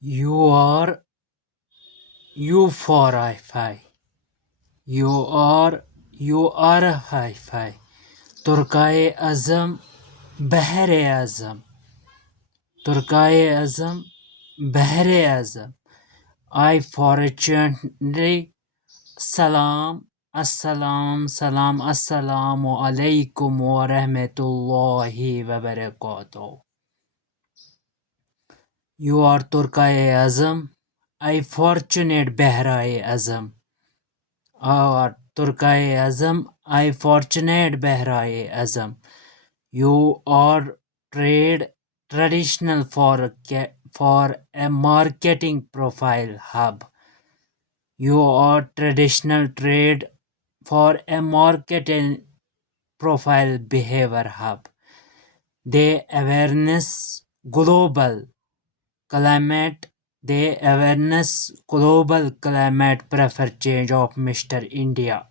You are you for hi-fi. You are a hi-fi. Turkaye Azam Bahre Azam. Turkaye Azam Bahre Azam. I fortunately salam assalamu alaikum wa rahmatullahi wa barakatuh. You are Turkaye Azam. I fortunate Bahraye Azam. Or Turkaye Azam. I fortunate Bahraye Azam. You are trade traditional for a marketing profile hub. You are traditional trade for a marketing profile behavior hub. The awareness global climate the awareness global climate prefer change of Mr. India.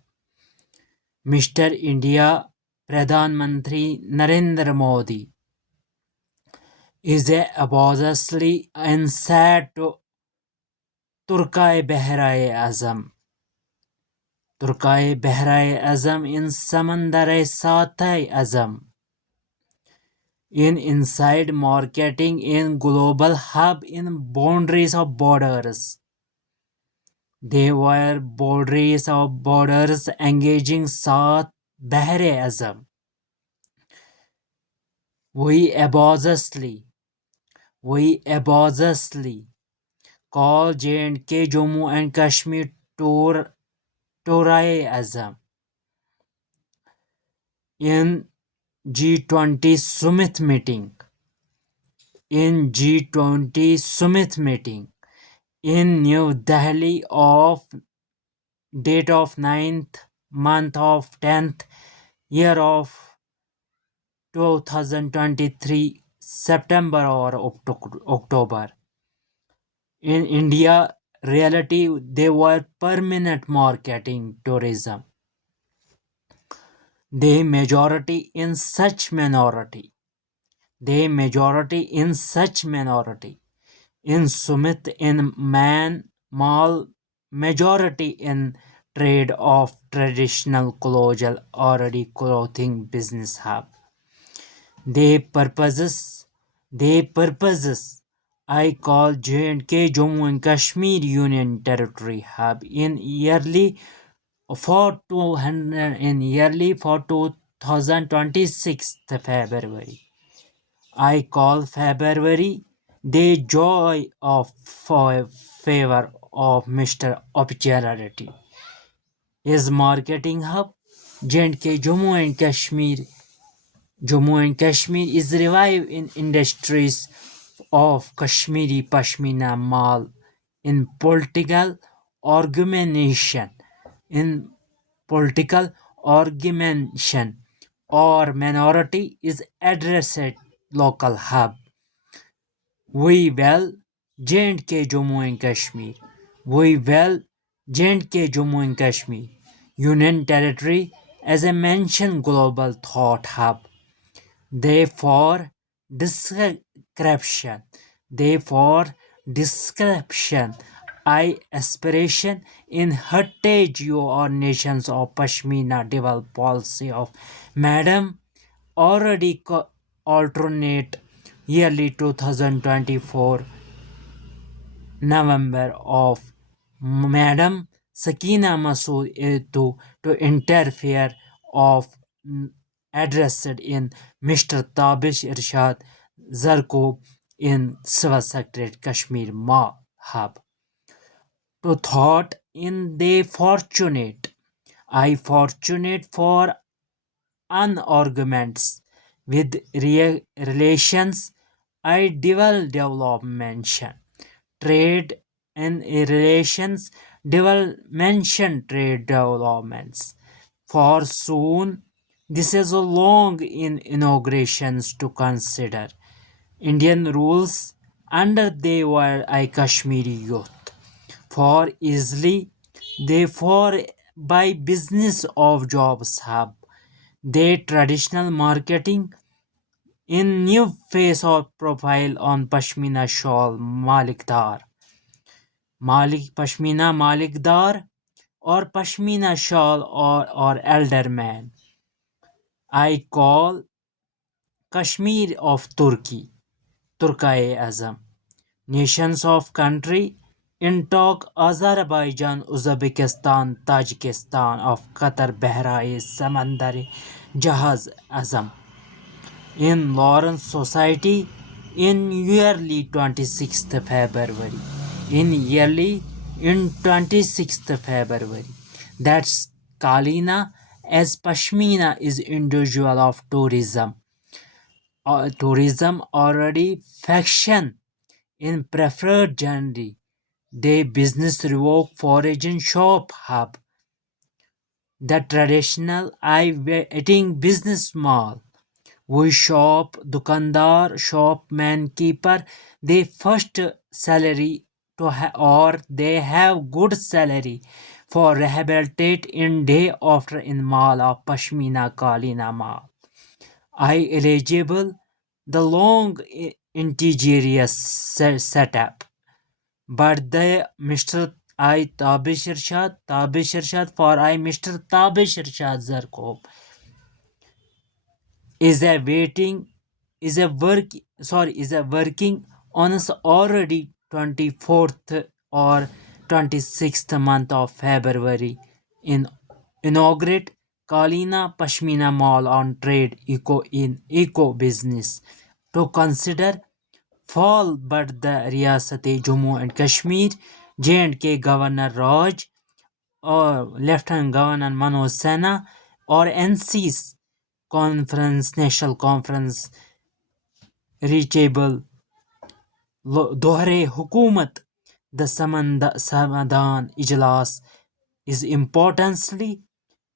Mr. India Pradhan Mantri Narendra Modi is a obviously inside to Turkai Behrai Azam. Turkai Behrai Azam in Samandare Satai Azam. In inside marketing in global hub in boundaries of borders. They were boundaries of borders engaging South Bahre Azam. We obviously call J&K Jammu and Kashmir Torai Azam. In G20 summit meeting. In G20 summit meeting in New Delhi of date of 9th month of 10th year of 2023 September or October. In India reality they were permanent marketing tourism. They majority in such minority. They majority in such minority. In Sumit in man mall majority in trade of traditional closure already clothing business hub. They purposes I call J&K Jammu and Kashmir Union Territory hub in yearly for 2026 February. I call February the joy of favor of Mr. Opportunity. Is marketing hub J&K Jammu and Kashmir is revived in industries of Kashmiri Pashmina Mal in in political argumentation or minority is addressed local hub. We well J&K Jammu and Kashmir. We well J&K Jammu and Kashmir. Union Territory as a mentioned global thought hub. Therefore, description. Therefore, I aspiration in heritage your nations of Pashmina develop policy of Madam already alternate yearly 2024 November of Madam Sakina Masood to interfere of addressed in Mr. Tabish Irshad Zarko in Civil Secretariat Kashmir Ma Hub. To thought in they fortunate. I fortunate for unarguments with relations I development trade and relations mention trade developments for soon this is a long in inaugurations to consider Indian rules under they were I Kashmiri youth for easily therefore by business of jobs hub Their traditional marketing in new face or profile on Pashmina shawl Malikdar. Pashmina Malikdar or Pashmina shawl or elderman. I call Kashmir of Turkey, Turkey Azam. Nations of country in talk Azerbaijan, Uzbekistan, Tajikistan of Qatar, Bahrain, Samandari, Jahaz Azam. In Lawrence Society in yearly 26th February. In yearly in 26th February. That's Kalina as Pashmina is individual of tourism. Tourism already faction in preferred genre. They business revoke foraging shop hub. The traditional I waiting business mall. We shop, dukandar, shopman, keeper, they first salary or they have good salary for rehabilitate in day after in mall of Pashmina Kalina mall. I eligible the long interior setup, but the Mr. I Tabish Irshad for I Mr. Tabish Irshad Zarkov is a waiting is a work is a working on us already 24th or 26th month of February in inaugurate Kalina Pashmina Mall on trade eco business to consider fall, but the Riyasat Jammu and Kashmir J&K Governor Raj or Lieutenant Governor Manoj Sena or NC's conference, national conference, reachable दोहरे हुकूमत the Samadan Ijlas is importantly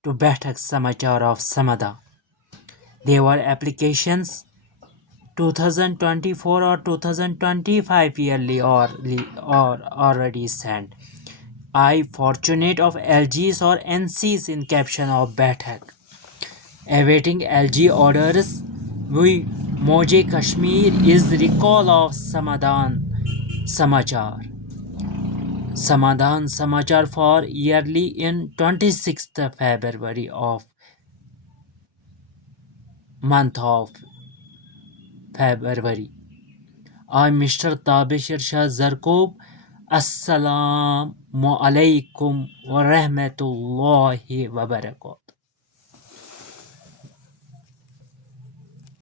to Baitak Samachar of Samada. There were applications 2024 or 2025 yearly or already sent. I fortunate of LGs or NCs in caption of Baitak. Awaiting LG orders, we Moje Kashmir is recall of Samadan Samachar. Samadan Samachar for yearly in 26th February of month of February. I Mr. Tabish Irshad Zarkub. Assalamu alaikum wa rahmatullahi wa barakatuh.